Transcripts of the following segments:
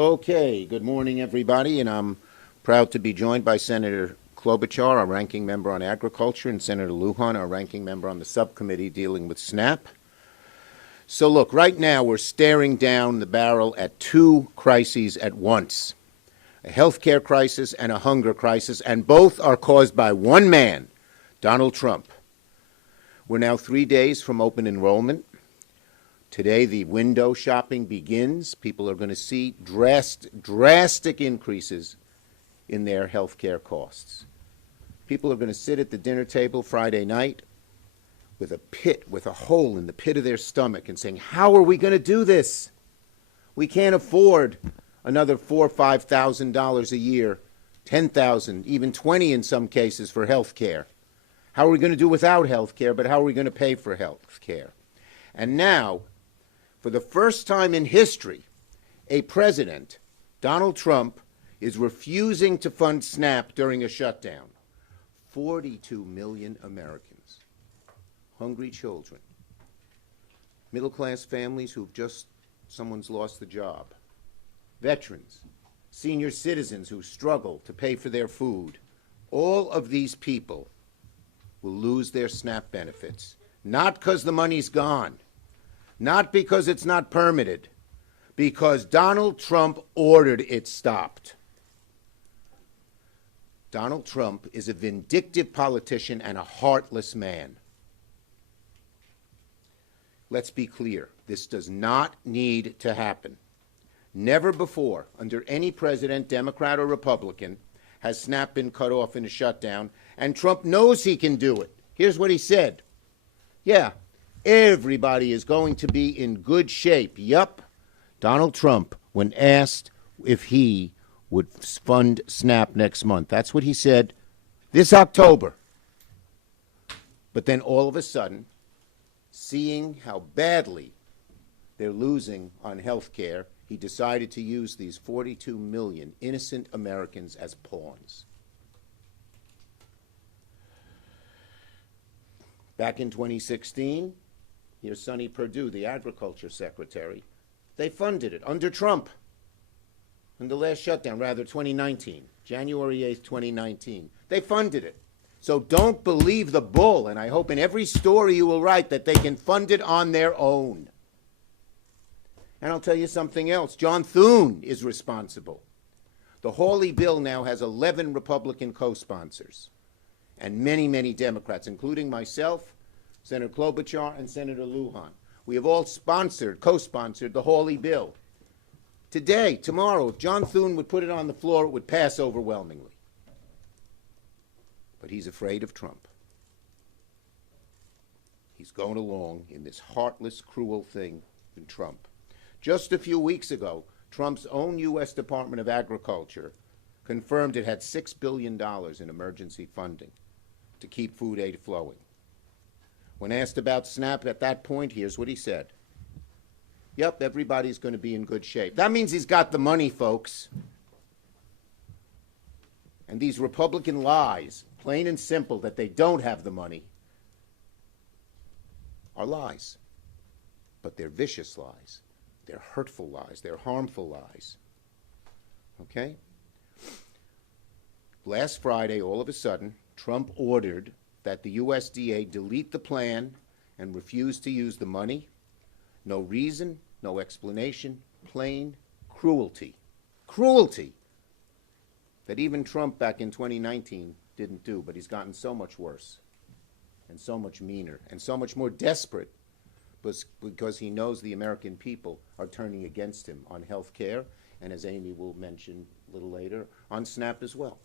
Okay, good morning, everybody, and I'm proud to be joined by Senator Klobuchar, our ranking member on agriculture, and Senator Lujan, our ranking member on the subcommittee dealing with SNAP. So look, right now we're staring down the barrel at two crises at once, a health care crisis and a hunger crisis, and both are caused by one man, Donald Trump. We're now 3 days from open enrollment. Today, the window shopping begins. People are going to see drastic increases in their health care costs. People are going to sit at the dinner table Friday night with a hole in the pit of their stomach and saying, how are we going to do this? We can't afford another $4,000 or $5,000 a year, $10,000, even $20,000 in some cases for health care. How are we going to do without health care, but how are we going to pay for health care? And now, for the first time in history, a president, Donald Trump, is refusing to fund SNAP during a shutdown. 42 million Americans, hungry children, middle-class families someone's lost the job, veterans, senior citizens who struggle to pay for their food. All of these people will lose their SNAP benefits, not because the money's gone, not because it's not permitted, because Donald Trump ordered it stopped. Donald Trump is a vindictive politician and a heartless man. Let's be clear, this does not need to happen. Never before, under any president, Democrat or Republican, has SNAP been cut off in a shutdown, and Trump knows he can do it. Here's what he said. Yeah, everybody is going to be in good shape. Yup. Donald Trump, when asked if he would fund SNAP next month, that's what he said this October. But then all of a sudden, seeing how badly they're losing on health care, he decided to use these 42 million innocent Americans as pawns. Back in 2016, here's Sonny Perdue, the agriculture secretary. They funded it under Trump in the last shutdown, rather 2019, January 8th, 2019. They funded it. So don't believe the bull, and I hope in every story you will write that they can fund it on their own. And I'll tell you something else. John Thune is responsible. The Hawley bill now has 11 Republican co-sponsors and many, many Democrats, including myself, Senator Klobuchar, and Senator Lujan. We have all co-sponsored the Hawley bill. Today, tomorrow, if John Thune would put it on the floor, it would pass overwhelmingly. But he's afraid of Trump. He's going along in this heartless, cruel thing in Trump. Just a few weeks ago, Trump's own U.S. Department of Agriculture confirmed it had $6 billion in emergency funding to keep food aid flowing. When asked about SNAP at that point, here's what he said. Yep, everybody's going to be in good shape. That means he's got the money, folks. And these Republican lies, plain and simple, that they don't have the money, are lies. But they're vicious lies. They're hurtful lies. They're harmful lies. Okay? Last Friday, all of a sudden, Trump ordered that the USDA delete the plan and refuse to use the money. No reason, no explanation, plain cruelty. Cruelty that even Trump back in 2019 didn't do, but he's gotten so much worse and so much meaner and so much more desperate because he knows the American people are turning against him on health care and, as Amy will mention a little later, on SNAP as well.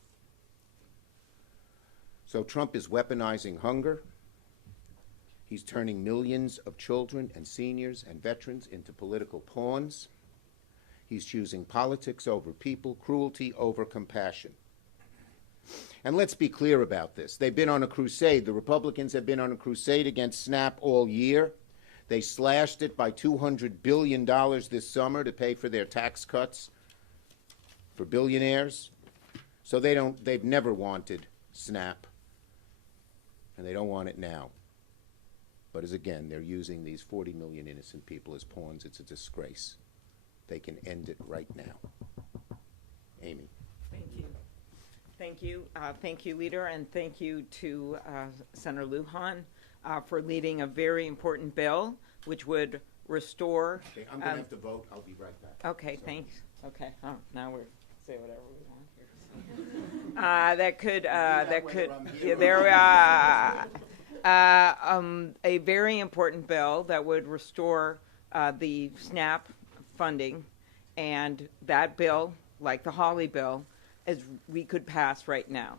So Trump is weaponizing hunger. He's turning millions of children and seniors and veterans into political pawns. He's choosing politics over people, cruelty over compassion. And let's be clear about this. They've been on a crusade. The Republicans have been on a crusade against SNAP all year. They slashed it by $200 billion this summer to pay for their tax cuts for billionaires. So they've never wanted SNAP, and they don't want it now. But as again, they're using these 40 million innocent people as pawns. It's a disgrace. they can end it right now. Amy. Thank you. Thank you. Thank you, Leader, and thank you to Senator Lujan for leading a very important bill which would restore. Okay, I'm going to have to vote. I'll be right back. Okay, thanks. Okay, now we're say whatever we want here. That could yeah, there we are. A very important bill that would restore the SNAP funding, and that bill, like the Hawley bill, is we could pass right now.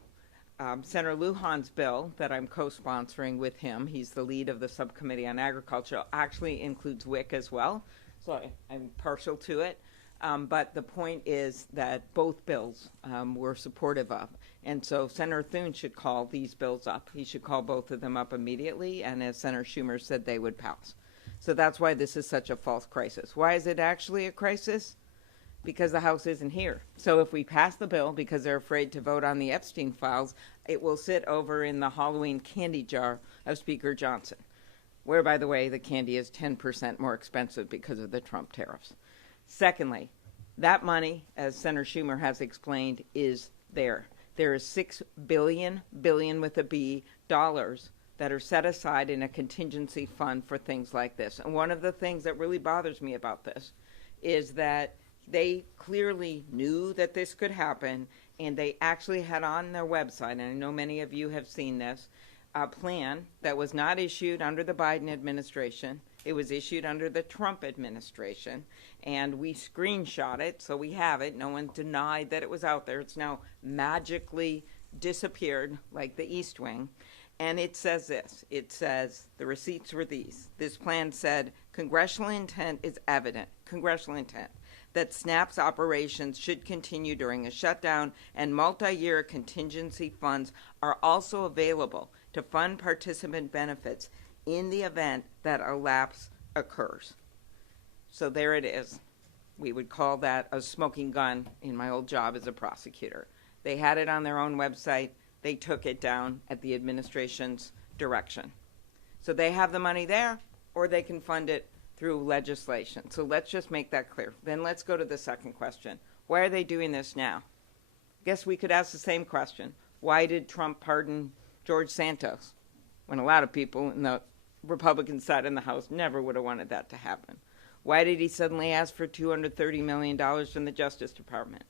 Senator Lujan's bill that I'm co-sponsoring with him, he's the lead of the subcommittee on agriculture, actually includes WIC as well, so I'm partial to it. But the point is that both bills we're supportive of. And so Senator Thune should call these bills up. He should call both of them up immediately, and as Senator Schumer said, they would pass. So that's why this is such a false crisis. Why is it actually a crisis? Because the House isn't here. So if we pass the bill because they're afraid to vote on the Epstein files, it will sit over in the Halloween candy jar of Speaker Johnson, where, by the way, the candy is 10% more expensive because of the Trump tariffs. Secondly, that money, as Senator Schumer has explained, is there. There is $6 billion with a B, dollars that are set aside in a contingency fund for things like this. And one of the things that really bothers me about this is that they clearly knew that this could happen, and they actually had on their website, and I know many of you have seen this, a plan that was not issued under the Biden administration. It was issued under the Trump administration, and we screenshot it, so we have it. No one denied that it was out there. It's now magically disappeared like the East Wing. And it says this. It says, the receipts were these. This plan said, congressional intent is evident, congressional intent, that SNAP's operations should continue during a shutdown, and multi-year contingency funds are also available to fund participant benefits in the event that a lapse occurs. So there it is. We would call that a smoking gun in my old job as a prosecutor. They had it on their own website. They took it down at the administration's direction. So they have the money there, or they can fund it through legislation. So let's just make that clear. Then let's go to the second question. Why are they doing this now? Guess we could ask the same question. Why did Trump pardon George Santos when a lot of people in the Republican side in the House never would have wanted that to happen? Why did he suddenly ask for $230 million from the Justice Department?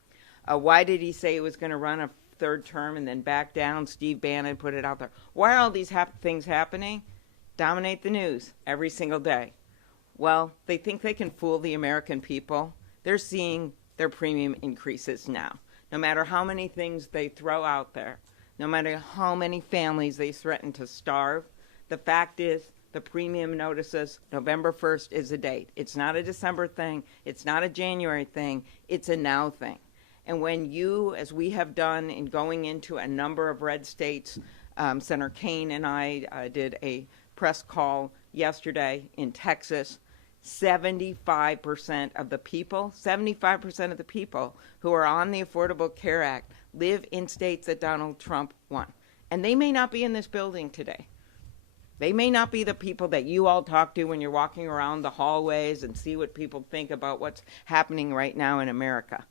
Why did he say he was going to run a third term and then back down? Steve Bannon put it out there. Why are all these things happening? Dominate the news every single day. Well, they think they can fool the American people. They're seeing their premium increases now. No matter how many things they throw out there, no matter how many families they threaten to starve, the fact is the premium notices November 1st is a date. It's not a December thing. It's not a January thing. It's a now thing. And when you, as we have done in going into a number of red states, Senator Kaine and I did a press call yesterday in Texas. 75% of the people, 75% of the people who are on the Affordable Care Act live in states that Donald Trump won. And they may not be in this building today. They may not be the people that you all talk to when you're walking around the hallways and see what people think about what's happening right now in America.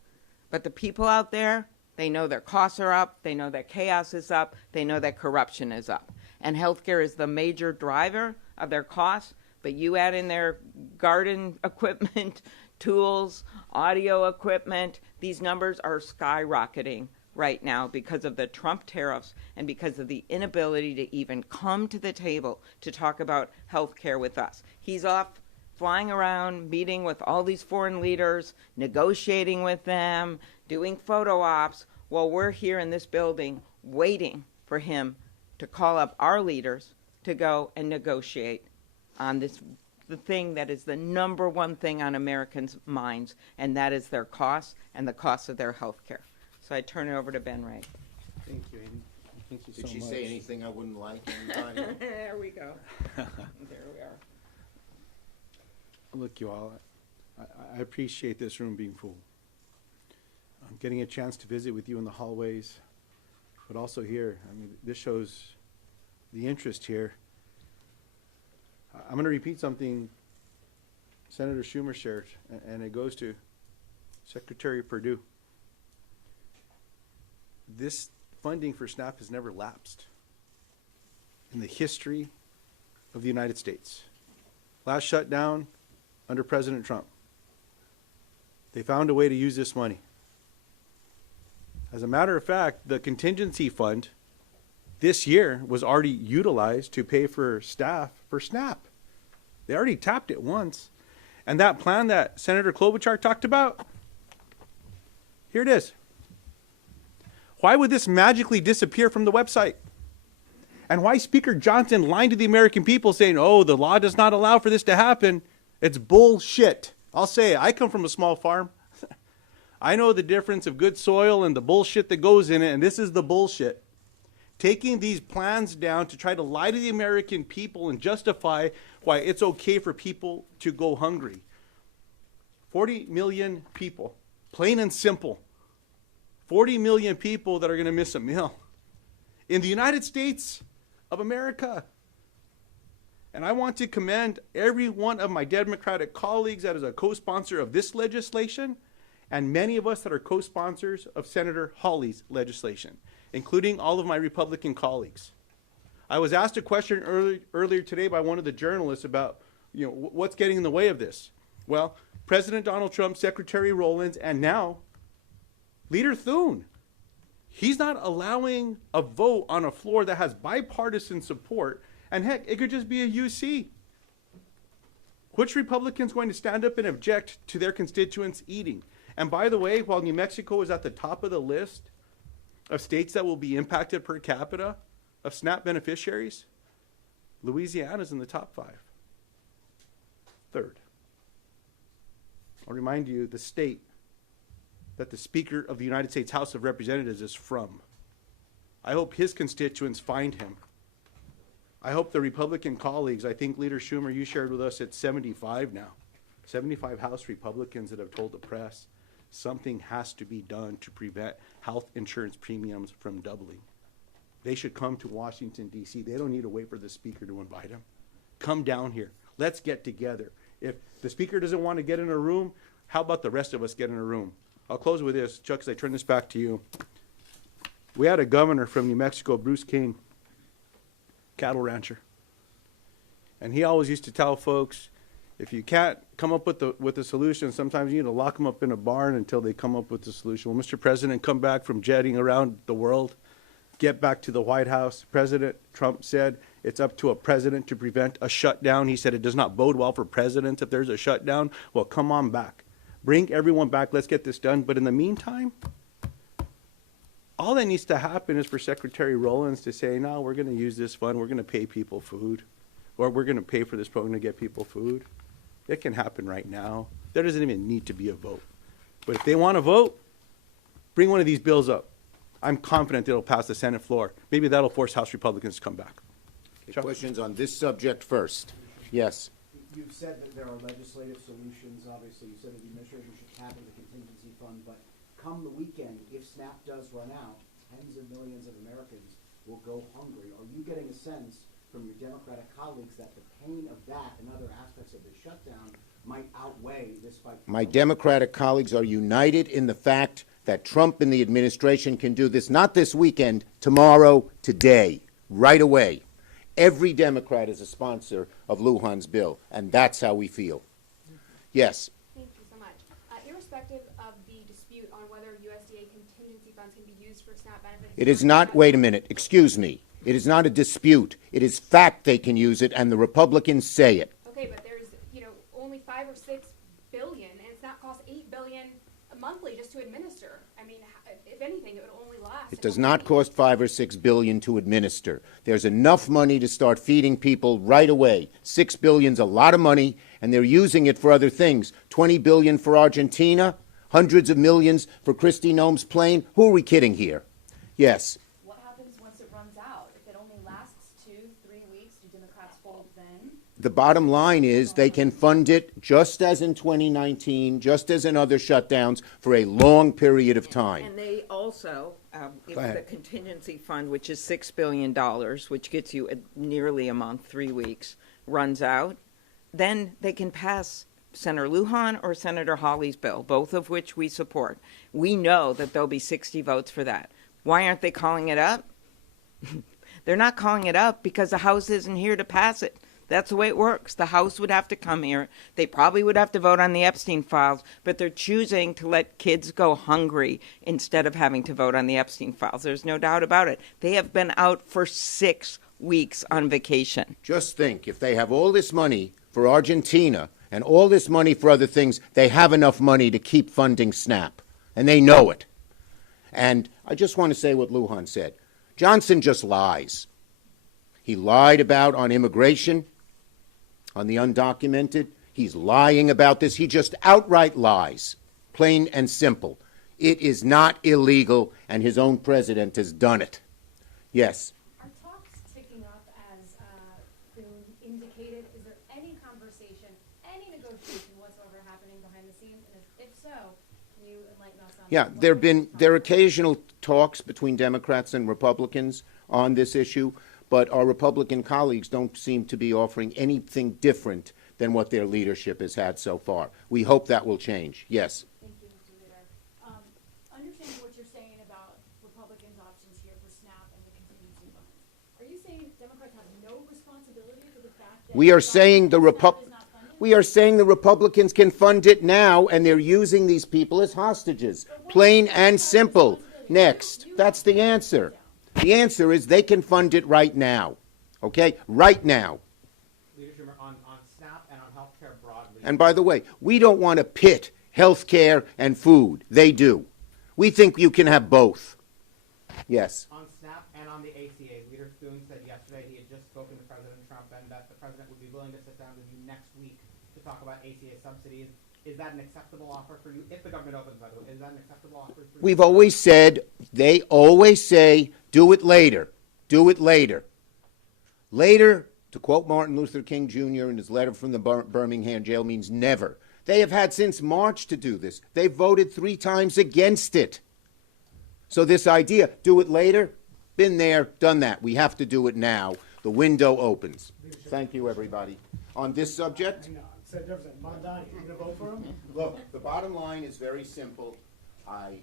But the people out there, they know their costs are up, they know that chaos is up, they know that corruption is up. And healthcare is the major driver of their costs, but you add in their garden equipment, tools, audio equipment, these numbers are skyrocketing right now because of the Trump tariffs and because of the inability to even come to the table to talk about health care with us. He's off flying around, meeting with all these foreign leaders, negotiating with them, doing photo ops, while we're here in this building waiting for him to call up our leaders to go and negotiate on this, the thing that is the number one thing on Americans' minds, and that is their costs and the cost of their health care. So I turn it over to Ben Ray. Thank you, Amy. Thank you so much. Did she say anything I wouldn't like? There we go. There we are. Look, you all, I appreciate this room being full. I'm getting a chance to visit with you in the hallways, but also here. I mean, this shows the interest here. I'm going to repeat something Senator Schumer shared, and it goes to Secretary Perdue, this funding for SNAP has never lapsed in the history of the United States. Last shutdown under President Trump, they found a way to use this money. As a matter of fact, the contingency fund this year was already utilized to pay for staff for SNAP. They already tapped it once. And that plan that Senator Klobuchar talked about, here it is. Why would this magically disappear from the website? And why Speaker Johnson lied to the American people saying, oh, the law does not allow for this to happen? It's bullshit. I'll say it. I come from a small farm. I know the difference of good soil and the bullshit that goes in it, and this is the bullshit. Taking these plans down to try to lie to the American people and justify why it's okay for people to go hungry. 40 million people, plain and simple. 40 million people that are going to miss a meal in the United States of America. And I want to commend every one of my Democratic colleagues that is a co-sponsor of this legislation, and many of us that are co-sponsors of Senator Hawley's legislation, including all of my Republican colleagues. I was asked a question earlier today by one of the journalists about, what's getting in the way of this? Well, President Donald Trump, Secretary Rowlands, and now Leader Thune. He's not allowing a vote on a floor that has bipartisan support, and heck, it could just be a UC. Which Republican's going to stand up and object to their constituents eating? And by the way, while New Mexico is at the top of the list of states that will be impacted per capita of SNAP beneficiaries, Louisiana's in the top 5. Third. I'll remind you the state that the Speaker of the United States House of Representatives is from. I hope his constituents find him. I hope the Republican colleagues, I think Leader Schumer, you shared with us, it's 75 now. 75 House Republicans that have told the press something has to be done to prevent health insurance premiums from doubling. They should come to Washington, D.C. They don't need to wait for the Speaker to invite them. Come down here. Let's get together. If the Speaker doesn't want to get in a room, how about the rest of us get in a room? I'll close with this. Chuck, as I turn this back to you. We had a governor from New Mexico, Bruce King, cattle rancher. And he always used to tell folks, if you can't come up with a solution, sometimes you need to lock them up in a barn until they come up with the solution. Well, Mr. President, come back from jetting around the world, get back to the White House. President Trump said it's up to a president to prevent a shutdown. He said it does not bode well for presidents if there's a shutdown. Well, come on back. Bring everyone back. Let's get this done. But in the meantime, all that needs to happen is for Secretary Rowlands to say, no, we're going to use this fund. We're going to pay people food. Or we're going to pay for this program to get people food. It can happen right now. There doesn't even need to be a vote. But if they want to vote, bring one of these bills up. I'm confident it'll pass the Senate floor. Maybe that'll force House Republicans to come back. Okay, questions on this subject first? Yes. You've said that there are legislative solutions. Obviously, you said that the administration should tap into the contingency fund. But come the weekend, if SNAP does run out, tens of millions of Americans will go hungry. Are you getting a sense from your Democratic colleagues that the pain of that and other aspects of the shutdown might outweigh this fight? My Democratic colleagues are united in the fact that Trump and the administration can do this, not this weekend, tomorrow, today, right away. Every Democrat is a sponsor of Lujan's bill, and that's how we feel. Yes. Thank you so much. Irrespective of the dispute on whether USDA contingency funds can be used for SNAP benefits. It is not, wait a minute, excuse me. It is not a dispute. It is fact they can use it, and the Republicans say it. Okay, but there's, only 5 or 6 billion, and it's not cost $8 billion monthly just to administer. I mean, if anything, it would only last. It does not cost $5 or $6 billion to administer. There's enough money to start feeding people right away. $6 billion's a lot of money, and they're using it for other things. $20 billion for Argentina, hundreds of millions for Kristi Noem's plane. Who are we kidding here? Yes. What happens once it runs out? If it only lasts 2-3 weeks, do Democrats fold then? The bottom line is they can fund it just as in 2019, just as in other shutdowns, for a long period of time. And they also, if Go ahead. the contingency fund, which is $6 billion, which gets you nearly a month, 3 weeks, runs out, then they can pass Senator Lujan or Senator Hawley's bill, both of which we support, we know that there'll be 60 votes for that. Why aren't they calling it up? They're not calling it up because the House isn't here to pass it. That's the way it works. The House would have to come here. They probably would have to vote on the Epstein files, but they're choosing to let kids go hungry instead of having to vote on the Epstein files. There's no doubt about it. They have been out for 6 weeks on vacation. Just think, if they have all this money for Argentina and all this money for other things, they have enough money to keep funding SNAP, and they know it. And I just want to say what Lujan said. Johnson just lies. He lied about on immigration, on the undocumented. He's lying about this. He just outright lies, plain and simple. It is not illegal, and his own president has done it. Yes. Are talks ticking up as Boone indicated? Is there any conversation, any negotiation whatsoever happening behind the scenes? And if so, can you enlighten us on Yeah, there are occasional talks between Democrats and Republicans on this issue, but our Republican colleagues don't seem to be offering anything different than what their leadership has had so far. We hope that will change. Yes. Thank you, Mr. Leader. Understanding what you're saying about Republicans' options here for SNAP and the contingency funds, are you saying Democrats have no responsibility for the fact that We are saying the SNAP is not funded? We are saying the Republicans can fund it now, and they're using these people as hostages. Plain and simple. Next. That's the answer. The answer is they can fund it right now. Okay? Right now. Leader Schumer, on SNAP and on healthcare broadly. And by the way, we don't want to pit health care and food. They do. We think you can have both. Yes. On SNAP and on the ACA, Leader Thune said yesterday he had just spoken to President Trump and that the president would be willing to sit down with you next week to talk about ACA subsidies. Is that an acceptable offer for you? If the government opens, by the way, is that an acceptable offer for you? We've always said, they always say, do it later. Do it later. Later, to quote Martin Luther King Jr. in his letter from the Birmingham jail, means never. They have had since March to do this. They've voted 3 times against it. So this idea, do it later, been there, done that. We have to do it now. The window opens. Thank you, everybody. On this subject? Look, the bottom line is very simple. I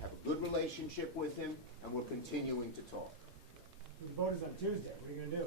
have a good relationship with him, and we're continuing to talk. The vote is on Tuesday. What are you going to do?